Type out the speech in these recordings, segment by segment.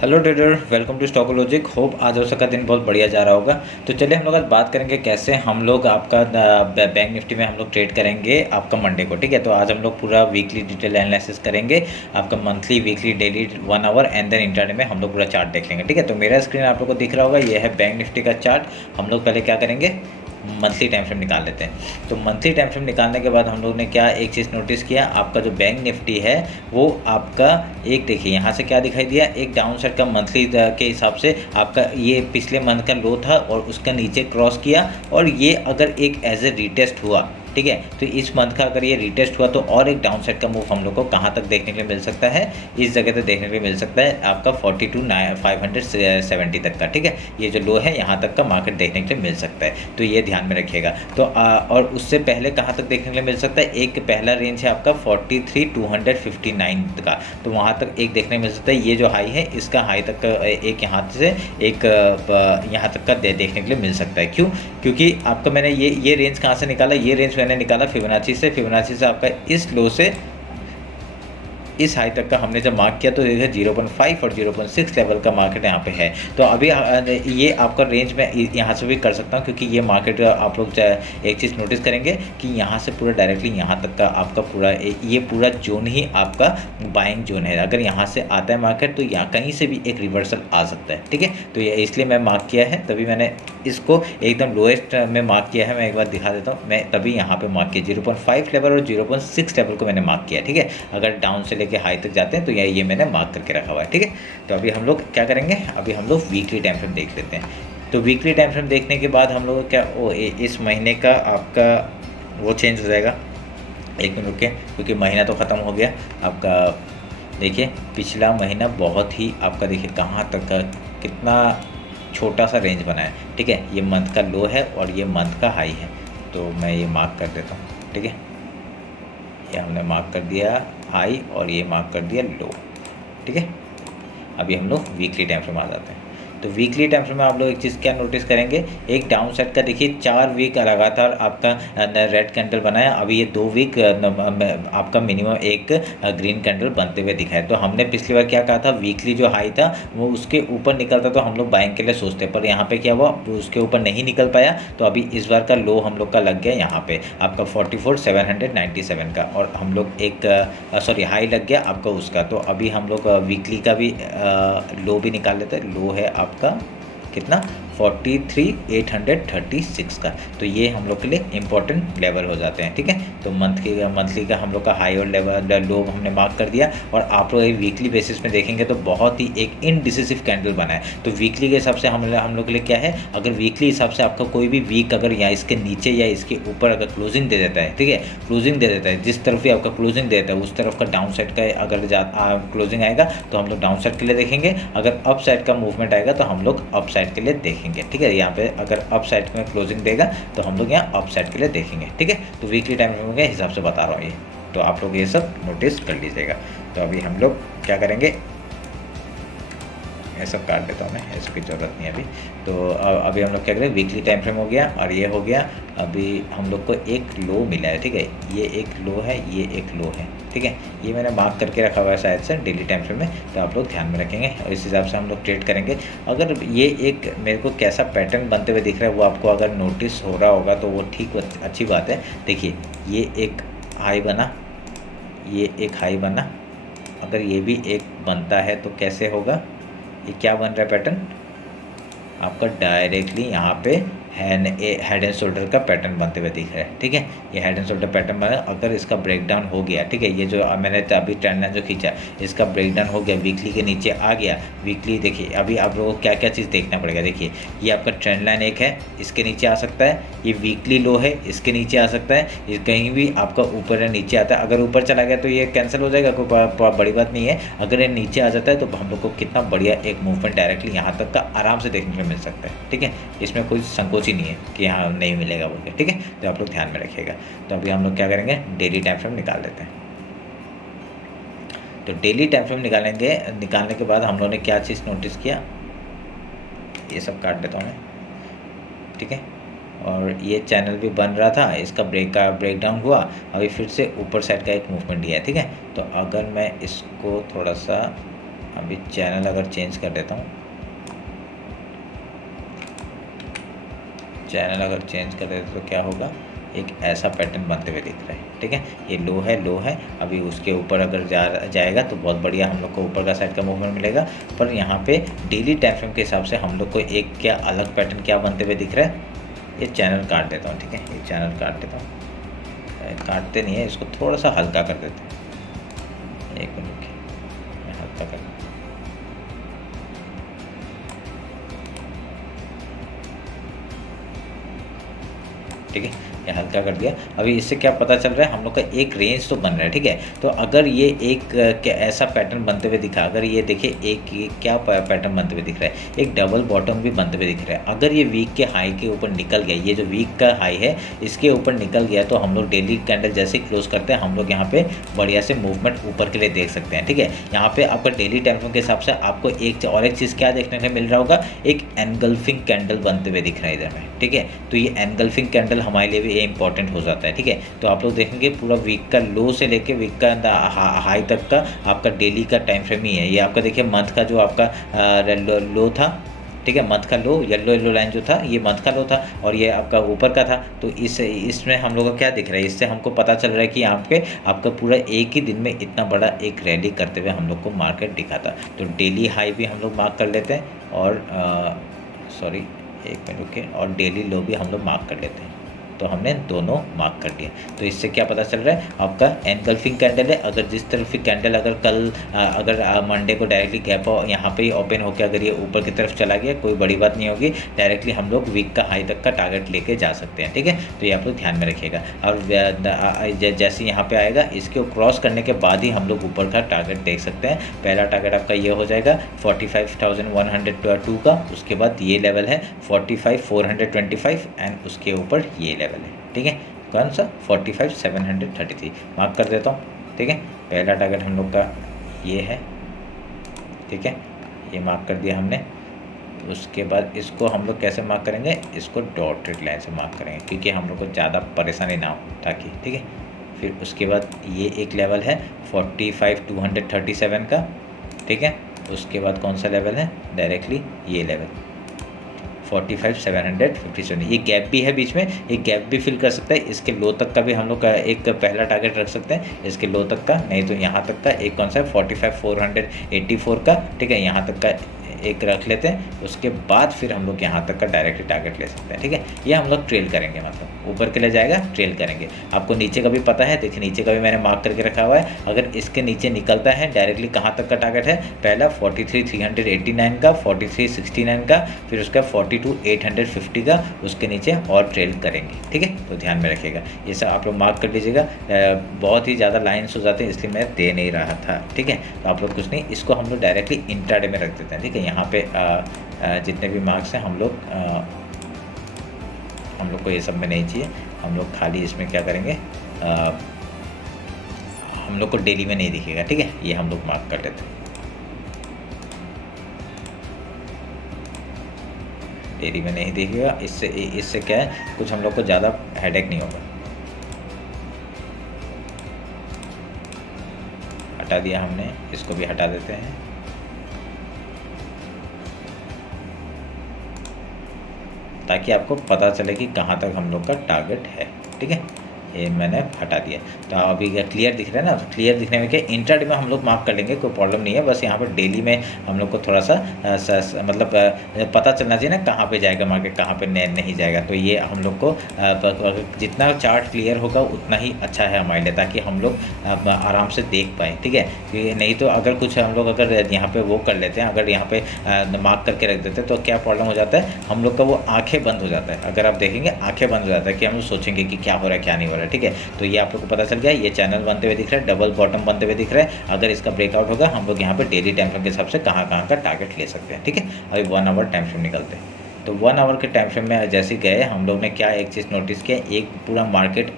Hello trader, welcome to Stockologic. Hope आज हो सका दिन बहुत बढ़िया जा रहा होगा। तो चलिए हम लोग आज बात करेंगे कैसे हम लोग आपका बैंक निफ्टी में हम लोग ट्रेड करेंगे आपका मंडे को। ठीक है, तो आज हम लोग पूरा वीकली डिटेल एनालिसिस करेंगे, आपका monthly, weekly, daily, 1 hour and then intraday में हम लोग पूरा चार्ट देख लेंगे। ठीक है, तो मेरा स्क्रीन आप लोग को दिख रहा होगा, ये है बैंक निफ्टी का चार्ट। हम लोग पहले क्या करेंगे, मंथली टाइम फ्रेम निकाल लेते हैं। तो मंथली टाइम फ्रेम निकालने के बाद हम लोग ने क्या एक चीज़ नोटिस किया, आपका जो बैंक निफ्टी है वो आपका एक देखिए यहाँ से क्या दिखाई दिया, एक डाउन साइड का मंथली के हिसाब से आपका ये पिछले मंथ का लो था और उसका नीचे क्रॉस किया, और ये अगर एक एज ए रीटेस्ट हुआ, ठीक है, तो इस मंथ का अगर ये रिटेस्ट हुआ तो और एक डाउन साइड का मूव हम लोग को कहाँ तक देखने के लिए मिल सकता है, इस जगह तक देखने के लिए मिल सकता है आपका 42,570 तक का। ठीक है, ये जो लो है यहाँ तक का मार्केट देखने के लिए मिल सकता है, तो ये ध्यान में रखिएगा। तो और उससे पहले कहाँ तक देखने के लिए मिल सकता है, एक पहला रेंज है आपका 43,259 का, तो वहाँ तक एक देखने मिल सकता है। ये जो हाई है इसका हाई तक का एक यहाँ से एक यहाँ तक का देखने के लिए मिल सकता है। क्यों? क्योंकि आपका मैंने ये रेंज कहाँ से निकाला, ये रेंज मैंने निकाला फिबोनाची से आपका इस लो से इस हाई तक का हमने जब मार्क किया तो देखिए 0.5 और 0.6 लेवल का मार्केट यहाँ पे है। तो अभी ये आपका रेंज में यहाँ से भी कर सकता हूँ, क्योंकि ये मार्केट आप लोग एक चीज़ नोटिस करेंगे कि यहाँ से पूरा डायरेक्टली यहाँ तक का आपका पूरा ये पूरा जोन ही आपका बाइंग जोन है। अगर यहाँ से आता है मार्केट तो यहाँ कहीं से भी एक रिवर्सल आ सकता है। ठीक है, तो ये इसलिए मैं मार्क किया है, तभी मैंने इसको एकदम लोएस्ट में मार्क किया है। मैं एक बार दिखा देता हूँ, मैं तभी यहाँ पे मार्क किया 0.5 लेवल और 0.6 लेवल को मैंने मार्क किया। ठीक है, अगर डाउन से लेके हाई तक जाते हैं तो ये मैंने मार्क करके रखा हुआ है। ठीक है, तो अभी हम लोग क्या करेंगे, अभी हम लोग वीकली टाइम फ्रेम देख लेते हैं। तो वीकली टाइम फ्रेम देखने के बाद हम लोग क्या इस महीने का आपका वो चेंज हो जाएगा। एक मिनट रुकिए, क्योंकि महीना तो ख़त्म हो गया आपका। देखिए पिछला महीना बहुत ही आपका, देखिए कहाँ तक का कितना छोटा सा रेंज बना है। ठीक है, ये मंथ का लो है और ये मंथ का हाई है, तो मैं ये मार्क कर देता हूँ। ठीक है, ये हमने मार्क कर दिया हाई और ये मार्क कर दिया लो। ठीक है, अभी हम लोग वीकली टाइम फ्रेम आ जाते हैं। तो वीकली टाइम फ्रेम में आप लोग एक चीज़ क्या नोटिस करेंगे, एक डाउन साइड का देखिए 4 वीक लगातार आपका रेड कैंडल बनाया। अभी ये 2 वीक आपका मिनिमम एक ग्रीन कैंडल बनते हुए दिखा है। तो हमने पिछली बार क्या कहा था, वीकली जो हाई था वो उसके ऊपर निकलता तो हम लोग बाइंग के लिए सोचते, पर यहाँ पे क्या हुआ, वो उसके ऊपर नहीं निकल पाया। तो अभी इस बार का लो हम लोग का लग गया यहाँ पे आपका 44,797 का, और हम लोग एक सॉरी हाई लग गया आपका उसका। तो अभी हम लोग वीकली का भी लो भी निकाल लेते हैं। लो है आपका कितना, 43,836 का। तो ये हम लोग के लिए इंपॉर्टेंट लेवल हो जाते हैं। ठीक है, तो मंथली का हम लोग का हाई और लेवल लो हमने मार्क कर दिया। और आप लोग वीकली बेसिस में देखेंगे तो बहुत ही एक इनडिसिसिव कैंडल बना है। तो वीकली के हिसाब से हम लोग के लिए क्या है, अगर वीकली हिसाब से आपका कोई भी वीक अगर या इसके नीचे या इसके ऊपर अगर क्लोजिंग दे देता है, ठीक है, क्लोजिंग दे देता है, जिस तरफ भी आपका क्लोजिंग देता है उस तरफ का डाउन साइड का अगर क्लोजिंग आएगा तो हम लोग डाउन साइड के लिए देखेंगे। अगर अप साइड का मूवमेंट आएगा तो हम लोग अप साइड के लिए देखेंगे। ठीक है, यहाँ पे अगर अप साइड में क्लोजिंग देगा तो हम लोग यहाँ अप साइड के लिए देखेंगे। ठीक है, तो वीकली टाइम फ्रेम के हिसाब से बता रहा हूँ ये, तो आप लोग ये सब नोटिस कर लीजिएगा। तो अभी हम लोग क्या करेंगे, ये सब काट देता हूँ मैं, इसकी ज़रूरत नहीं है अभी। तो अभी हम लोग क्या करें, वीकली टाइम फ्रेम हो गया और ये हो गया। अभी हम लोग को एक लो मिला है। ठीक है, ये एक लो है, ये एक लो है। ठीक है, ये मैंने मार्क करके रखा हुआ है शायद से डेली टाइम फ्रेम में, तो आप लोग ध्यान में रखेंगे और इस हिसाब से हम लोग ट्रेड करेंगे। अगर ये एक मेरे को कैसा पैटर्न बनते हुए दिख रहा है वो आपको अगर नोटिस हो रहा होगा तो वो ठीक अच्छी बात है। देखिए ये एक हाई बना, ये एक हाई बना, अगर ये भी एक बनता है तो कैसे होगा, ये क्या बन रहा है पैटर्न आपका, डायरेक्टली यहाँ पे हेड एंड शोल्डर का पैटर्न बनते हुए दिख रहा है। ठीक है, ये हेड एंड शोल्डर पैटर्न बना, अगर इसका ब्रेकडाउन हो गया, ठीक है, ये जो मैंने अभी ट्रेंड लाइन जो खींचा इसका ब्रेकडाउन हो गया, वीकली के नीचे आ गया। वीकली देखिए अभी आप लोगों को क्या क्या चीज़ देखना पड़ेगा। देखिए ये आपका ट्रेंड लाइन एक है, इसके नीचे आ सकता है, ये वीकली लो है, इसके नीचे आ सकता है, ये कहीं भी आपका ऊपर या नीचे आता है। अगर ऊपर चला गया तो ये कैंसिल हो जाएगा, कोई बड़ी बात नहीं है। अगर ये नीचे आ जाता है तो हम लोग को कितना बढ़िया एक मूवमेंट डायरेक्टली यहाँ तक का आराम से देखने को मिल सकता है। ठीक है, इसमें कोई संकोच ही नहीं है कि यहाँ नहीं मिलेगा बोल के। ठीक है, तो आप लोग ध्यान में रखिएगा। तो अभी हम लोग क्या करेंगे, डेली टाइम फ्रेम निकाल लेते हैं। तो डेली टाइम फ्रेम निकालने के बाद हम लोगों ने क्या चीज़ नोटिस किया, ये सब काट देता हूँ मैं। ठीक है, और ये चैनल भी बन रहा था, इसका ब्रेकडाउन हुआ, अभी फिर से ऊपर साइड का एक मूवमेंट दिया है। ठीक है, तो अगर मैं इसको थोड़ा सा अभी चैनल अगर चेंज कर देता हूँ, चैनल अगर चेंज कर देते तो क्या होगा, एक ऐसा पैटर्न बनते हुए दिख रहा है। ठीक है, ये लो है। अभी उसके ऊपर अगर जाएगा तो बहुत बढ़िया हम लोग को ऊपर का साइड का मूवमेंट मिलेगा। पर यहाँ पे डेली टाइम फ्रेम के हिसाब से हम लोग को एक क्या अलग पैटर्न क्या बनते हुए दिख रहा है। ये चैनल काट देता हूँ। ठीक है, ये चैनल काट देता हूँ, काटते नहीं है, इसको थोड़ा सा हल्का कर देते हैं। एक मिनट, मैं हल्का कर, ठीक है, ये हल्का कर दिया। अभी इससे क्या पता चल रहा है, हम लोग का एक रेंज तो बन रहा है। ठीक है, तो अगर ये एक क्या ऐसा पैटर्न बनते हुए दिखा, अगर ये देखिए एक ये क्या पैटर्न बनते हुए दिख रहा है, एक डबल बॉटम भी बनते हुए दिख रहा है। अगर ये वीक के हाई के ऊपर निकल गया, ये जो वीक का हाई है इसके ऊपर निकल गया, तो हम लोग डेली कैंडल जैसे क्लोज करते हैं, हम लोग यहाँ पे बढ़िया से मूवमेंट ऊपर के लिए देख सकते हैं। ठीक है, यहाँ पे आपका डेली टाइम फ्रेम के हिसाब से आपको एक चीज़ क्या देखने को मिल रहा होगा, एक एनगल्फिंग कैंडल बनते हुए दिख रहा है इधर में। ठीक है, तो ये एनगल्फिंग कैंडल हमारे लिए भी ये इंपॉर्टेंट हो जाता है। ठीक है, तो आप लोग देखेंगे पूरा वीक का लो से लेके वीक का हाई तक का आपका डेली का टाइम फ्रेम ही है। ये आपका देखिए मंथ का जो आपका लो था, ठीक है, मंथ का लो, येलो लाइन जो था ये मंथ का लो था, और ये आपका ऊपर का था। तो इसमें हम लोग को क्या दिख रहा है, इससे हमको पता चल रहा है कि यहाँ पे आपका पूरा एक ही दिन में इतना बड़ा एक रैली करते हुए हम लोग को मार्केट दिखा था। तो डेली हाई भी हम लोग मार्क कर लेते हैं, और सॉरी एक मिनट रुकिए, और डेली लो भी हम लोग मार्क कर लेते हैं। तो हमने दोनों मार्क कर दिया। तो इससे क्या पता चल रहा है, आपका एनगल्फिंग कैंडल है। अगर जिस तरफ की कैंडल अगर कल अगर मंडे को डायरेक्टली गैप यहाँ पे ही ओपन होकर अगर ये ऊपर की तरफ चला गया, कोई बड़ी बात नहीं होगी, डायरेक्टली हम लोग वीक का हाई तक का टारगेट लेके जा सकते हैं। ठीक है, तो ये आप लोग ध्यान में रखिएगा। और जैसे यहाँ पे आएगा, इसको क्रॉस करने के बाद ही हम लोग ऊपर का टारगेट देख सकते हैं। पहला टारगेट आपका ये हो जाएगा 45,102 का, उसके बाद ये लेवल है 45,425 एंड उसके ऊपर ये लेवल है। ठीक है, कौन सा 45,733 मार्क कर देता हूँ। ठीक है, पहला टारगेट हम लोग का ये है। ठीक है, ये मार्क कर दिया हमने। उसके बाद इसको हम लोग कैसे मार्क करेंगे, इसको डॉटेड लाइन से मार्क करेंगे, क्योंकि हम लोग को ज़्यादा परेशानी ना हो ताकि। ठीक है, फिर उसके बाद ये एक लेवल है 45,237 का। ठीक है, उसके बाद कौन सा लेवल है, डायरेक्टली ये लेवल 45,757। ये गैप भी है बीच में, ये गैप भी फिल कर सकता है। इसके लो तक का भी हम लोग का एक पहला टारगेट रख सकते हैं, इसके लो तक का, नहीं तो यहाँ तक का एक कौन सा है 45,484 का। ठीक है, यहाँ तक का एक रख लेते हैं। उसके बाद फिर हम लोग यहाँ तक का डायरेक्टली टारगेट ले सकते हैं। ठीक है, ये हम लोग ट्रेल करेंगे, मतलब ऊपर के लिए जाएगा ट्रेल करेंगे। आपको नीचे का भी पता है, देखिए नीचे का भी मैंने मार्क करके रखा हुआ है। अगर इसके नीचे निकलता है डायरेक्टली कहाँ तक का टारगेट है, पहला 43,389 का, 43,69 का, फिर उसका 42,850 का, उसके नीचे और ट्रेल करेंगे। ठीक है, तो ध्यान में रखिएगा, ये सब आप लोग मार्क कर लीजिएगा। बहुत ही ज़्यादा लाइन्स हो जाते हैं, इसलिए मैं दे नहीं रहा था। ठीक है, तो आप लोग कुछ नहीं, इसको हम लोग डायरेक्टली इंट्राडे में रख देते हैं। ठीक है, यहाँ पे जितने भी मार्क्स हैं हम लोग को ये सब में नहीं चाहिए। हम लोग खाली इसमें क्या करेंगे, हम लोग को डेली में नहीं दिखेगा। ठीक है, ये हम लोग मार्क कर देते हैं, डेली में नहीं दिखेगा। इससे क्या है, कुछ हम लोग को ज़्यादा हेडेक नहीं होगा। हटा दिया हमने, इसको भी हटा देते हैं। ताकि आपको पता चले कि कहाँ तक हम लोग का टारगेट है। ठीक है, ये मैंने हटा दिया। तो अभी क्लियर दिख रहा है ना, तो क्लियर दिखने में क्या, इंट्राडे में हम लोग मार्क कर लेंगे, कोई प्रॉब्लम नहीं है। बस यहाँ पर डेली में हम लोग को थोड़ा सा मतलब पता चलना चाहिए ना कहाँ पे जाएगा मार्केट, कहाँ पे नहीं जाएगा। तो ये हम लोग को जितना चार्ट क्लियर होगा उतना ही अच्छा है हमारे लिए, ताकि हम लोग आराम से देख पाएँ। ठीक है, नहीं तो अगर कुछ हम लोग अगर यहाँ पर वो कर लेते हैं, अगर यहाँ पर मार्क करके रख देते हैं, तो क्या प्रॉब्लम हो जाता है, हम लोग का वो आँखें बंद हो जाता है। अगर आप देखेंगे आँखें बंद हो जाता है कि हम लोग सोचेंगे कि क्या हो रहा है क्या नहीं हो रहा है। ठीक है, तो ये आप लोग को पता चल गया, ये चैनल बनते हुए दिख रहा है, डबल बॉटम बनते हुए दिख रहा है। अगर इसका ब्रेकआउट होगा, हम लोग यहाँ पे डेली टाइम फ्रेम के हिसाब से कहाँ का टारगेट ले सकते हैं। ठीक है, अभी 1 आवर टाइम फ्रेम निकलते हैं। तो 1 आवर के टाइम फ्रेम में जैसे गए, हम लोग ने क्या एक चीज़ नोटिस किया, एक पूरा मार्केट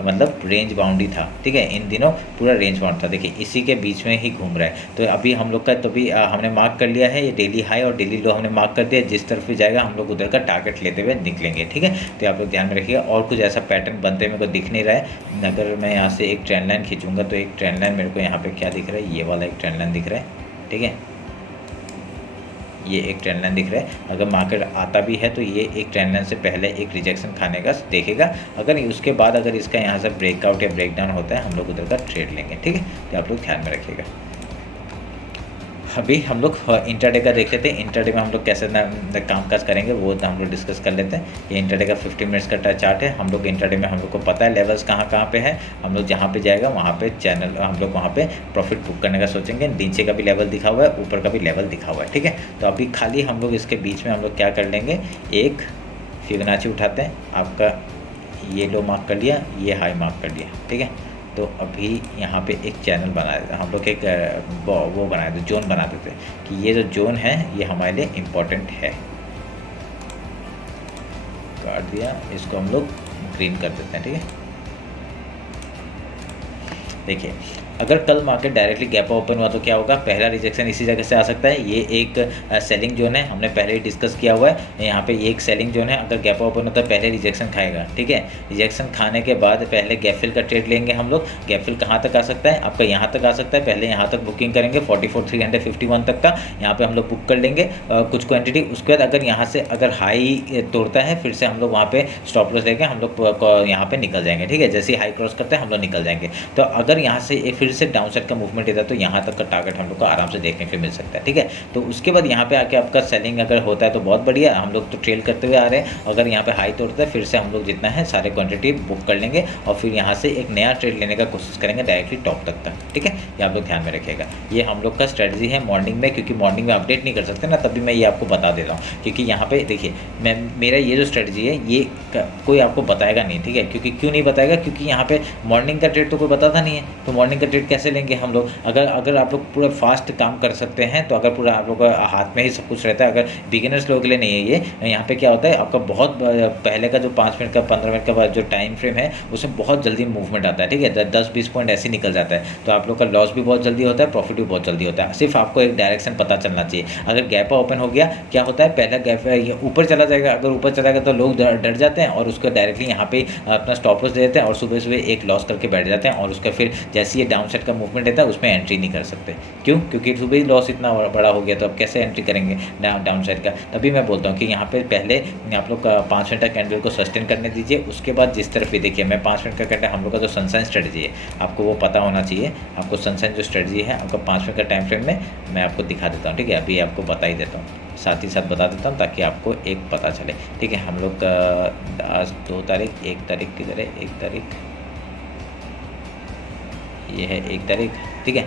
मतलब रेंज बाउंड ही था। ठीक है, इन दिनों पूरा रेंज बाउंड था। देखिए इसी के बीच में ही घूम रहा है। तो अभी हम लोग का तो भी हमने मार्क कर लिया है, ये डेली हाई और डेली लो हमने मार्क कर दिया। जिस तरफ भी जाएगा हम लोग उधर का टारगेट लेते हुए निकलेंगे। ठीक है, तो आप लोग ध्यान में रखिएगा। और कुछ ऐसा पैटर्न बनते मेरे को दिख नहीं रहा है। अगर मैं यहाँ से एक ट्रेंड लाइन खींचूँगा, तो एक ट्रेंड लाइन मेरे को यहाँ पर क्या दिख रहा है, ये वाला एक ट्रेंड लाइन दिख रहा है। ठीक है, ये एक ट्रेंड लाइन दिख रहा है। अगर मार्केट आता भी है तो ये एक ट्रेंड लाइन से पहले एक रिजेक्शन खाने का देखेगा। अगर उसके बाद अगर इसका यहाँ से ब्रेकआउट या ब्रेकडाउन होता है, हम लोग उधर का ट्रेड लेंगे, ठीक है। तो आप लोग ध्यान में रखिएगा। अभी हम लोग इंट्राडे का देख लेते हैं। इंट्राडे में हम लोग कैसे कामकाज करेंगे वो हम लोग डिस्कस कर लेते हैं। ये इंट्राडे का 15 मिनट्स का चार्ट है। हम लोग इंट्राडे में हम लोग को पता है लेवल्स कहाँ कहाँ पे है। हम लोग जहाँ पे जाएगा वहाँ पे चैनल हम लोग वहाँ पे प्रॉफिट बुक करने का सोचेंगे। नीचे का भी लेवल दिखा हुआ है, ऊपर का भी लेवल दिखा हुआ है, ठीक है। तो अभी खाली हम लोग इसके बीच में हम लोग क्या कर लेंगे, एक फिबोनाची उठाते हैं। आपका ये लो मार्क कर लिया, ये हाई मार्क कर लिया, ठीक है। तो अभी यहाँ पे एक चैनल बना देते हैं हम लोग, एक वो बना देते, जोन बना देते हैं कि ये जो जोन है ये हमारे लिए इम्पोर्टेंट है। काट दिया, इसको हम लोग ग्रीन कर देते हैं, ठीक है। देखिए अगर कल मार्केट डायरेक्टली गैप ओपन हुआ तो क्या होगा, पहला रिजेक्शन इसी जगह से आ सकता है। ये एक सेलिंग जोन है, हमने पहले ही डिस्कस किया हुआ है। यहाँ पे ये एक सेलिंग जोन है। अगर गैप ओपन होता है पहले रिजेक्शन खाएगा, ठीक है। रिजेक्शन खाने के बाद पहले गैप फिल का ट्रेड लेंगे हम लोग। गैप फिल कहाँ तक आ सकता है, आपका यहाँ तक आ सकता है। पहले यहाँ तक बुकिंग करेंगे 44,351 तक का, यहाँ पर हम लोग बुक कर लेंगे कुछ क्वान्टिटी। उसके बाद अगर यहाँ से अगर हाई तोड़ता है फिर से हम लोग वहाँ पे स्टॉप लॉस लेके हम लोग यहाँ पे निकल जाएंगे, ठीक है। जैसे ही हाई क्रॉस करते हैं हम लोग निकल जाएंगे। तो अगर यहाँ से फिर से डाउनसाइड का मूवमेंट देता है तो यहाँ तक का टारगेट हम लोग को आराम से देखने के लिए मिल सकता है, ठीक है। तो उसके बाद यहाँ पे आके आपका सेलिंग अगर होता है तो बहुत बढ़िया, हम लोग तो ट्रेल करते हुए आ रहे हैं। अगर यहाँ पे हाई तोड़ता है फिर से हम लोग जितना है सारे क्वांटिटी बुक कर लेंगे और फिर यहाँ से एक नया ट्रेड लेने का कोशिश करेंगे डायरेक्टली टॉप तक का, ठीक है। ये आप लोग ध्यान में रखिएगा। ये हम लोग का स्ट्रेटजी है मॉर्निंग में, क्योंकि मॉर्निंग में अपडेट नहीं कर सकते ना, तभी मैं ये आपको बता दे रहा हूँ। क्योंकि यहाँ पे देखिए मेरा ये जो स्ट्रेटजी है ये कोई आपको बताएगा नहीं, ठीक है। क्योंकि क्यों नहीं बताएगा, क्योंकि यहाँ पे मॉर्निंग का ट्रेड तो कोई बताता नहीं है। तो मॉर्निंग का ट्रेड कैसे लेंगे हम लोग। अगर आप लोग पूरा फास्ट काम कर सकते हैं तो अगर पूरा आप लोग का हाथ में ही सब कुछ रहता है। अगर बिगिनर्स लोगों के लिए नहीं है ये, यहाँ पे क्या होता है आपका बहुत पहले का जो 5 मिनट का 15 मिनट का जो टाइम फ्रेम है उसमें बहुत जल्दी मूवमेंट आता है, ठीक है। 10-20 पॉइंट ऐसे निकल जाता है। तो आप लोग का लॉस भी बहुत जल्दी होता है, प्रॉफिट भी बहुत जल्दी होता है। सिर्फ आपको एक डायरेक्शन पता चलना चाहिए। अगर गैप ओपन हो गया क्या होता है, पहला गैप ये ऊपर चला जाएगा। अगर ऊपर चला गया तो लोग डर जाते हैं और उसको डायरेक्टली यहाँ पे अपना स्टॉप लॉस दे देते हैं और सुबह सुबह एक लॉस करके बैठ जाते हैं। और उसका फिर जैसे ये डाउन साइड का मूवमेंट रहता है उसमें एंट्री नहीं कर सकते। क्यों, क्योंकि सुबह ही लॉस इतना बड़ा हो गया तो अब कैसे एंट्री करेंगे डाउन साइड का। तभी मैं बोलता हूँ कि यहाँ पे पहले आप लोग 5 मिनट का कैंडल को सस्टेन करने दीजिए। उसके बाद जिस तरफ भी देखिए, मैं 5 मिनट का कैंडल हम लोग का जो सनसाइन स्ट्रेटजी है आपको वो पता होना चाहिए। आपको सनसाइन जो स्ट्रेटजी है आपका 5 मिनट का टाइम फ्रेम में मैं आपको दिखा देता हूँ, ठीक है। अभी आपको बता ही देता हूँ, साथ ही साथ बता देता हूँ ताकि आपको एक पता चले, ठीक है। हम लोग आज 2 तारीख, 1 तारीख किधर है, 1 तारीख ये है, 1 तारीख, ठीक है।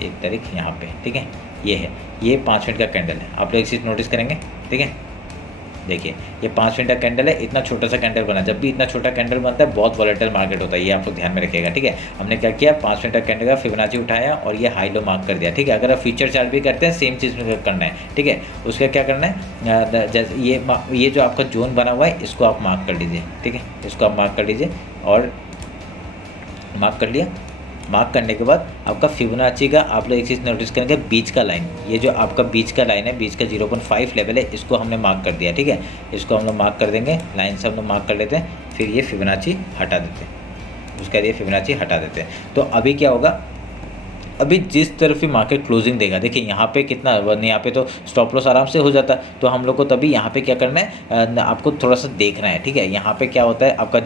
1 तारीख यहाँ पे, ठीक है। ये है, ये 5 मिनट का कैंडल है। आप लोग एक चीज़ नोटिस करेंगे, ठीक है। देखिए ये 5 मिनट का कैंडल है, इतना छोटा सा कैंडल बना। जब भी इतना छोटा कैंडल बनता है बहुत वॉलेटाइल मार्केट होता है, ये आप लोग ध्यान में रखिएगा, ठीक है। हमने क्या किया, 5 मिनट का कैंडल का फिबोनाची उठाया और ये हाई लो मार्क कर दिया, ठीक है। अगर आप फ्यूचर चार्ट भी करते हैं सेम चीज़ में करना है, ठीक है। उसका क्या करना है, जैसे ये जो आपका जोन बना हुआ है इसको आप मार्क कर लीजिए, ठीक है। इसको आप मार्क कर लीजिए और मार्क कर लिया। मार्क करने के बाद आपका फिबोनाची का आप लोग एक चीज़ नोटिस करेंगे, बीच का लाइन, ये जो आपका बीच का लाइन है, बीच का 0.5 लेवल है, इसको हमने मार्क कर दिया, ठीक है। इसको हम लोग मार्क कर देंगे, लाइन से हम लोग मार्क कर लेते हैं। फिर ये फिबोनाची हटा देते हैं, उसके बाद ये फिबोनाची हटा देते हैं। तो अभी क्या होगा, अभी जिस तरफ भी मार्केट क्लोजिंग देगा, देखिए यहाँ पे कितना, यहाँ पे तो स्टॉप लॉस आराम से हो जाता। तो हम लोग को तभी यहाँ पे क्या करना है, आपको थोड़ा सा देखना है, ठीक है। यहाँ पे क्या होता है आपका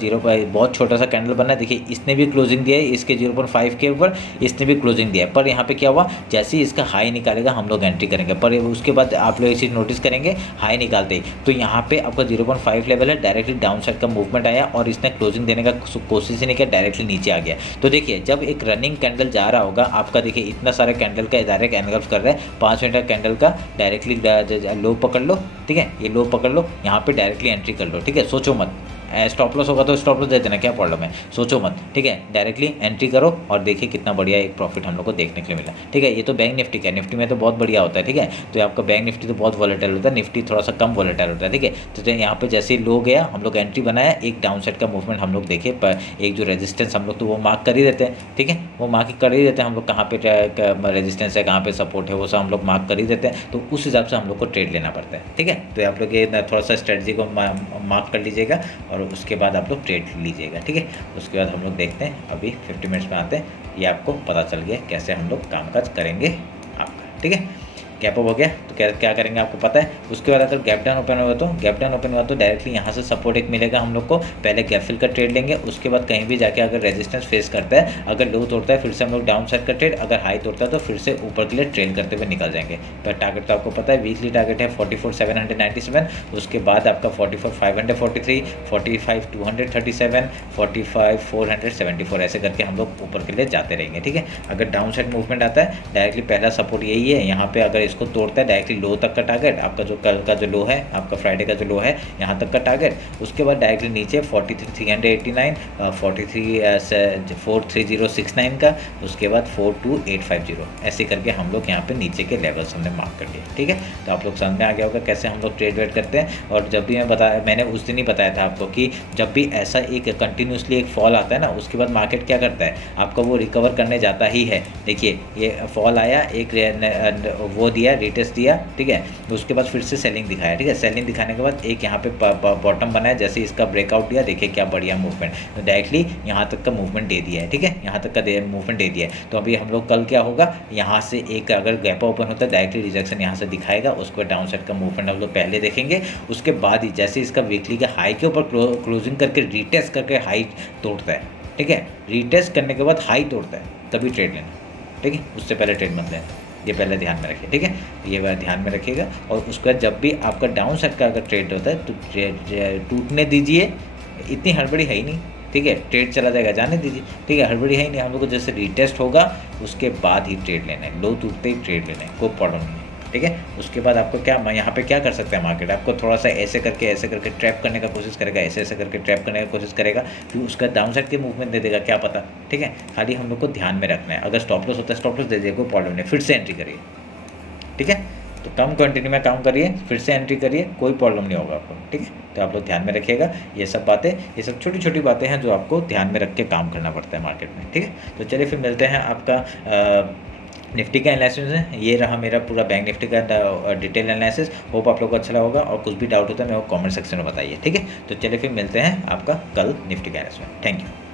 बहुत छोटा सा कैंडल बना है। देखिए इसने भी क्लोजिंग दिया है, इसके 0.5 के ऊपर इसने भी क्लोजिंग दिया है। पर यहाँ पे क्या हुआ, जैसे ही इसका हाई निकालेगा हम लोग एंट्री करेंगे। पर उसके बाद आप लोग एक चीज़ नोटिस करेंगे, हाई निकालते ही तो यहाँ पे आपका 0.5 लेवल है, डायरेक्टली डाउन साइड का मूवमेंट आया और इसने क्लोजिंग देने का कोशिश ही नहीं किया, डायरेक्टली नीचे आ गया। तो देखिए जब एक रनिंग कैंडल जा रहा होगा आपका, देखिए इतना सारा कैंडल का डायरेक्ट एनगल्फ कर रहा है। 5 मिनट का कैंडल का डायरेक्टली लो पकड़ लो, ठीक है। ये लो पकड़ लो, यहाँ पे डायरेक्टली एंट्री कर लो, ठीक है। सोचो मत, स्टॉप लॉस होगा तो स्टॉप लॉस दे देना, क्या प्रॉब्लम है, सोचो मत, ठीक है। डायरेक्टली एंट्री करो और देखिए कितना बढ़िया एक प्रॉफिट हम लोग को देखने के लिए मिला, ठीक है। ये तो बैंक निफ्टी का, निफ्टी में तो बहुत बढ़िया होता है, ठीक है। तो आपका बैंक निफ्टी तो बहुत वॉलेटाइल होता है, निफ्टी थोड़ा सा कम वॉलेटाइल होता है, ठीक है। तो यहाँ पे जैसे ही लो गया हम लोग एंट्री बनाया, एक डाउन साइड का मूवमेंट हम लोग देखे, पर एक जो रेजिस्टेंस हम लोग तो वो मार्क कर ही देते हैं, ठीक है। वो मार्क कर ही देते हैं हम लोग, कहाँ पे रेजिस्टेंस है, कहाँ पे सपोर्ट है, वो सब हम लोग मार्क कर ही देते हैं। तो उस हिसाब से हम लोग को ट्रेड लेना पड़ता है, ठीक है। तो आप लोग ये थोड़ा सा स्ट्रेटजी को मार्क कर लीजिएगा और उसके बाद आप लोग ट्रेड लीजिएगा, ठीक है। उसके बाद हम लोग देखते हैं, अभी 50 मिनट्स में आते हैं, ये आपको पता चल गया कैसे हम लोग कामकाज करेंगे आपका, ठीक है। गैप अप हो गया तो क्या क्या करेंगे आपको पता है। उसके बाद अगर गैप डाउन ओपन हुआ तो डायरेक्टली यहाँ से सपोर्ट एक मिलेगा हम लोग को, पहले गैप फिल का ट्रेड लेंगे, उसके बाद कहीं भी जाके अगर रेजिस्टेंस फेस करता है, अगर लो तोड़ता है फिर से हम लोग डाउन साइड का ट्रेड, अगर हाई तोड़ता है तो फिर से ऊपर के लिए ट्रेल करते हुए निकल जाएंगे। पर टारगेट तो आपको पता है, वीकली टारगेट है 44,797, उसके बाद आपका 44,543, 45,237, 45,474 ऐसे करके हम लोग ऊपर के लिए जाते रहेंगे। ठीक है, अगर डाउन साइड मूवमेंट आता है डायरेक्टली पहला सपोर्ट यही है, यहाँ पे अगर इसको तोड़ता है डायरेक्टली लो तक का टारगेट, आपका जो कल का जो लो है, आपका फ्राइडे का जो लो है यहाँ तक का टारगेट, उसके बाद डायरेक्टली नीचे 43,389, 43069 का, उसके बाद 42,850 ऐसे करके हम लोग यहाँ पे नीचे के लेवल्स हमने मार्क कर लिए। ठीक है, तो आप लोग समझ में आ गया होगा कैसे हम लोग ट्रेड वेट करते हैं। और जब भी मैंने उस दिन ही बताया था आपको कि जब भी ऐसा एक कंटिन्यूसली एक फॉल आता है ना, उसके बाद मार्केट क्या करता है, आपका वो रिकवर करने जाता ही है। देखिए ये फॉल आया, एक वो दिया, रिटेस्ट दिया, ठीक है, उसके बाद फिर से सेलिंग दिखाया। ठीक है, सेलिंग दिखाने के बाद एक यहाँ पे बॉटम बनाया, जैसे इसका ब्रेकआउट दिया, देखिए क्या बढ़िया मूवमेंट, तो डायरेक्टली यहाँ तक का मूवमेंट दे दिया है। ठीक है, यहाँ तक का मूवमेंट दे दिया है। तो अभी हम लोग कल क्या होगा, यहाँ से एक अगर गैप ओपन होता है डायरेक्टली रिजेक्शन यहाँ से दिखाएगा, उसको डाउन साइड का मूवमेंट हम लोग पहले देखेंगे, उसके बाद ही जैसे इसका वीकली के हाई के ऊपर क्लोजिंग करके रिटेस्ट करके हाई तोड़ता है, ठीक है, रिटेस्ट करने के बाद हाई तोड़ता है, तभी ट्रेड लेना। ठीक है, उससे पहले ट्रेड मत लेना, ये पहले ध्यान में रखिए। ठीक है, ये बात ध्यान में रखिएगा। और उसके बाद जब भी आपका डाउन साइड का अगर ट्रेड होता है तो टूटने दीजिए, इतनी हड़बड़ी है ही नहीं। ठीक है, ट्रेड चला जाएगा, जाने दीजिए। ठीक है, हड़बड़ी है ही नहीं, हम लोग को जैसे रिटेस्ट होगा उसके बाद ही ट्रेड लेना है, लो टूटते ही ट्रेड लेना है, कोई प्रॉब्लम नहीं है। ठीक है, उसके बाद आपको क्या यहाँ पे क्या कर सकते हैं, मार्केट आपको थोड़ा सा ऐसे करके ट्रैप करने का कोशिश करेगा, ऐसे करके ट्रैप करने का कोशिश करेगा, फिर उसका डाउन साइड के मूवमेंट दे देगा, क्या पता। ठीक है, खाली हम लोग को ध्यान में रखना है, अगर स्टॉप लॉस होता है स्टॉप लॉस दे दिए, कोई प्रॉब्लम नहीं, फिर से एंट्री करिए। ठीक है, तो कम क्वांटिटी में काम करिए, फिर से एंट्री करिए, कोई प्रॉब्लम नहीं होगा आपको। ठीक है, तो आप लोग ध्यान में रखिएगा ये सब बातें, ये सब छोटी छोटी बातें हैं जो आपको ध्यान में रख के काम करना पड़ता है मार्केट में। ठीक है, तो चलिए फिर मिलते हैं आपका निफ्टी का एनालिसिस है। ये रहा मेरा पूरा बैंक निफ्टी का डिटेल एनालिसिस। होप आप लोग को अच्छा लगा होगा, और कुछ भी डाउट होता है मेरे को कमेंट सेक्शन में बताइए। ठीक है, तो चलिए फिर मिलते हैं आपका कल निफ्टी का एनालिसिस में। Thank you.